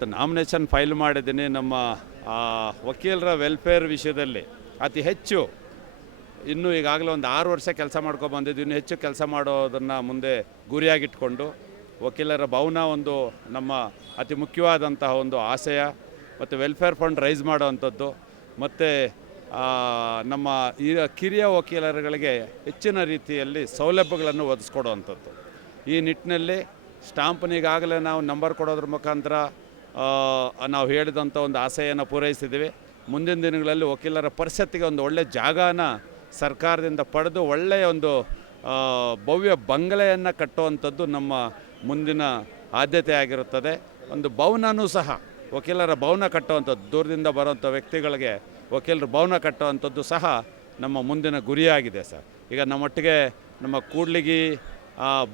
ಇವತ್ತು nomination file ಮಾಡಿದ್ದೀನಿ. ನಮ್ಮ ವಕೀಲರ ವೆಲ್ಫೇರ್ ವಿಷಯದಲ್ಲಿ ಅತಿ ಹೆಚ್ಚು ಇನ್ನೂ ಈಗಾಗಲೇ ಒಂದು 6 ವರ್ಷ ಕೆಲಸ ಮಾಡ್ಕೊಬಂದಿದ್ದು, ಇನ್ನೂ ಹೆಚ್ಚು ಕೆಲಸ ಮಾಡೋದನ್ನು ಮುಂದೆ ಗುರಿಯಾಗಿಟ್ಕೊಂಡು ವಕೀಲರ ಭವನ ಒಂದು ನಮ್ಮ ಅತಿ ಮುಖ್ಯವಾದಂತಹ ಒಂದು ಆಶಯ, ಮತ್ತು ವೆಲ್ಫೇರ್ ಫಂಡ್ ರೈಸ್ ಮಾಡೋವಂಥದ್ದು, ಮತ್ತು ನಮ್ಮ ಈ ಕಿರಿಯ ವಕೀಲರುಗಳಿಗೆ ಹೆಚ್ಚಿನ ರೀತಿಯಲ್ಲಿ ಸೌಲಭ್ಯಗಳನ್ನು ಒದಗಿಸ್ಕೊಡುವಂಥದ್ದು. ಈ ನಿಟ್ಟಿನಲ್ಲಿ ಸ್ಟಾಂಪ್ನಿಗಾಗಲೇ ನಾವು ನಂಬರ್ ಕೊಡೋದ್ರ ಮುಖಾಂತರ ನಾವು ಹೇಳಿದಂಥ ಒಂದು ಆಶೆಯನ್ನು ಪೂರೈಸಿದ್ದೀವಿ. ಮುಂದಿನ ದಿನಗಳಲ್ಲಿ ವಕೀಲರ ಪರಿಷತ್ತಿಗೆ ಒಂದು ಒಳ್ಳೆಯ ಜಾಗನ ಸರ್ಕಾರದಿಂದ ಪಡೆದು ಒಳ್ಳೆಯ ಒಂದು ಭವ್ಯ ಬಂಗಲೆಯನ್ನು ಕಟ್ಟುವಂಥದ್ದು ನಮ್ಮ ಮುಂದಿನ ಆದ್ಯತೆ ಆಗಿರುತ್ತದೆ. ಒಂದು ಭವನವೂ ಸಹ ವಕೀಲರ ಭವನ ಕಟ್ಟುವಂಥದ್ದು, ದೂರದಿಂದ ಬರುವಂಥ ವ್ಯಕ್ತಿಗಳಿಗೆ ವಕೀಲರ ಭವನ ಕಟ್ಟುವಂಥದ್ದು ಸಹ ನಮ್ಮ ಮುಂದಿನ ಗುರಿಯಾಗಿದೆ ಸರ್. ಈಗ ನಮ್ಮೊಟ್ಟಿಗೆ ನಮ್ಮ ಕೂಡ್ಲಿಗಿ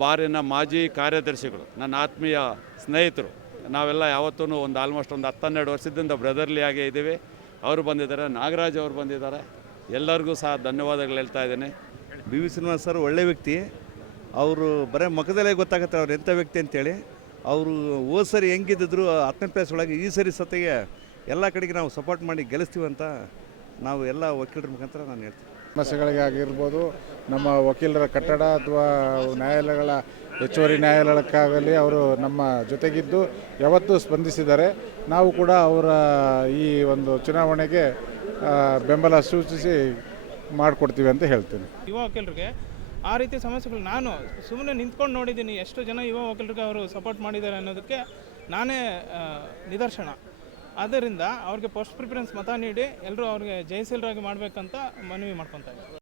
ಬಾರಿನ ಮಾಜಿ ಕಾರ್ಯದರ್ಶಿಗಳು, ನನ್ನ ಆತ್ಮೀಯ ಸ್ನೇಹಿತರು, ನಾವೆಲ್ಲ ಯಾವತ್ತೂ ಒಂದು ಆಲ್ಮೋಸ್ಟ್ ಒಂದು 10-12 ವರ್ಷದಿಂದ ಬ್ರದರ್ಲಿ ಆಗೇ ಇದ್ದೀವಿ. ಅವರು ಬಂದಿದ್ದಾರೆ, ನಾಗರಾಜ್ ಅವರು ಬಂದಿದ್ದಾರೆ. ಎಲ್ಲರಿಗೂ ಸಹ ಧನ್ಯವಾದಗಳು ಹೇಳ್ತಾ ಇದ್ದೀನಿ. ಬಿ ವಿ ಶ್ರೀನಿವಾಸ್ ಸರ್ ಒಳ್ಳೆ ವ್ಯಕ್ತಿ. ಅವರು ಬರೀ ಮುಖದಲ್ಲೇ ಗೊತ್ತಾಗುತ್ತೆ ಅವ್ರು ಎಂಥ ವ್ಯಕ್ತಿ ಅಂತೇಳಿ. ಅವರು ಹೋದ ಸರಿ ಹೆಂಗಿದ್ದಿದ್ರು 10ನೇ ಪ್ಲೇಸ್ ಒಳಗೆ ಈ ಸರಿ ಸತೆಗೆ ಎಲ್ಲ ಕಡೆಗೆ ನಾವು ಸಪೋರ್ಟ್ ಮಾಡಿ ಗೆಲ್ಲಿಸ್ತೀವಿ ಅಂತ ನಾವು ಎಲ್ಲ ವಕೀಲರ ಮುಖಾಂತರ ನಾನು ಹೇಳ್ತೀನಿ. ಸಮಸ್ಯೆಗಳಿಗಾಗಿರ್ಬೋದು, ನಮ್ಮ ವಕೀಲರ ಕಟ್ಟಡ ಅಥವಾ ನ್ಯಾಯಾಲಯಗಳ ಹೆಚ್ಚುವರಿ ನ್ಯಾಯಾಲಯಕ್ಕಾಗಲಿ ಅವರು ನಮ್ಮ ಜೊತೆಗಿದ್ದು ಯಾವತ್ತೂ ಸ್ಪಂದಿಸಿದ್ದಾರೆ. ನಾವು ಕೂಡ ಅವರ ಈ ಒಂದು ಚುನಾವಣೆಗೆ ಬೆಂಬಲ ಸೂಚಿಸಿ ಮಾಡಿಕೊಡ್ತೀವಿ ಅಂತ ಹೇಳ್ತೀನಿ. ಯುವ ವಕೀಲರಿಗೆ ಆ ರೀತಿ ಸಮಸ್ಯೆಗಳು ನಾನು ಸುಮ್ಮನೆ ನಿಂತ್ಕೊಂಡು ನೋಡಿದ್ದೀನಿ. ಎಷ್ಟು ಜನ ಯುವ ವಕೀಲರಿಗೆ ಅವರು ಸಪೋರ್ಟ್ ಮಾಡಿದ್ದಾರೆ ಅನ್ನೋದಕ್ಕೆ ನಾನೇ ನಿದರ್ಶನ. ಆದ್ದರಿಂದ ಅವ್ರಿಗೆ ಫಸ್ಟ್ ಪ್ರಿಫರೆನ್ಸ್ ಮತ ನೀಡಿ ಎಲ್ಲರೂ ಅವ್ರಿಗೆ ಜಯಶೀಲರಾಗಿ ಮಾಡಬೇಕಂತ ಮನವಿ ಮಾಡ್ಕೊತಾ ಇದ್ದೀನಿ.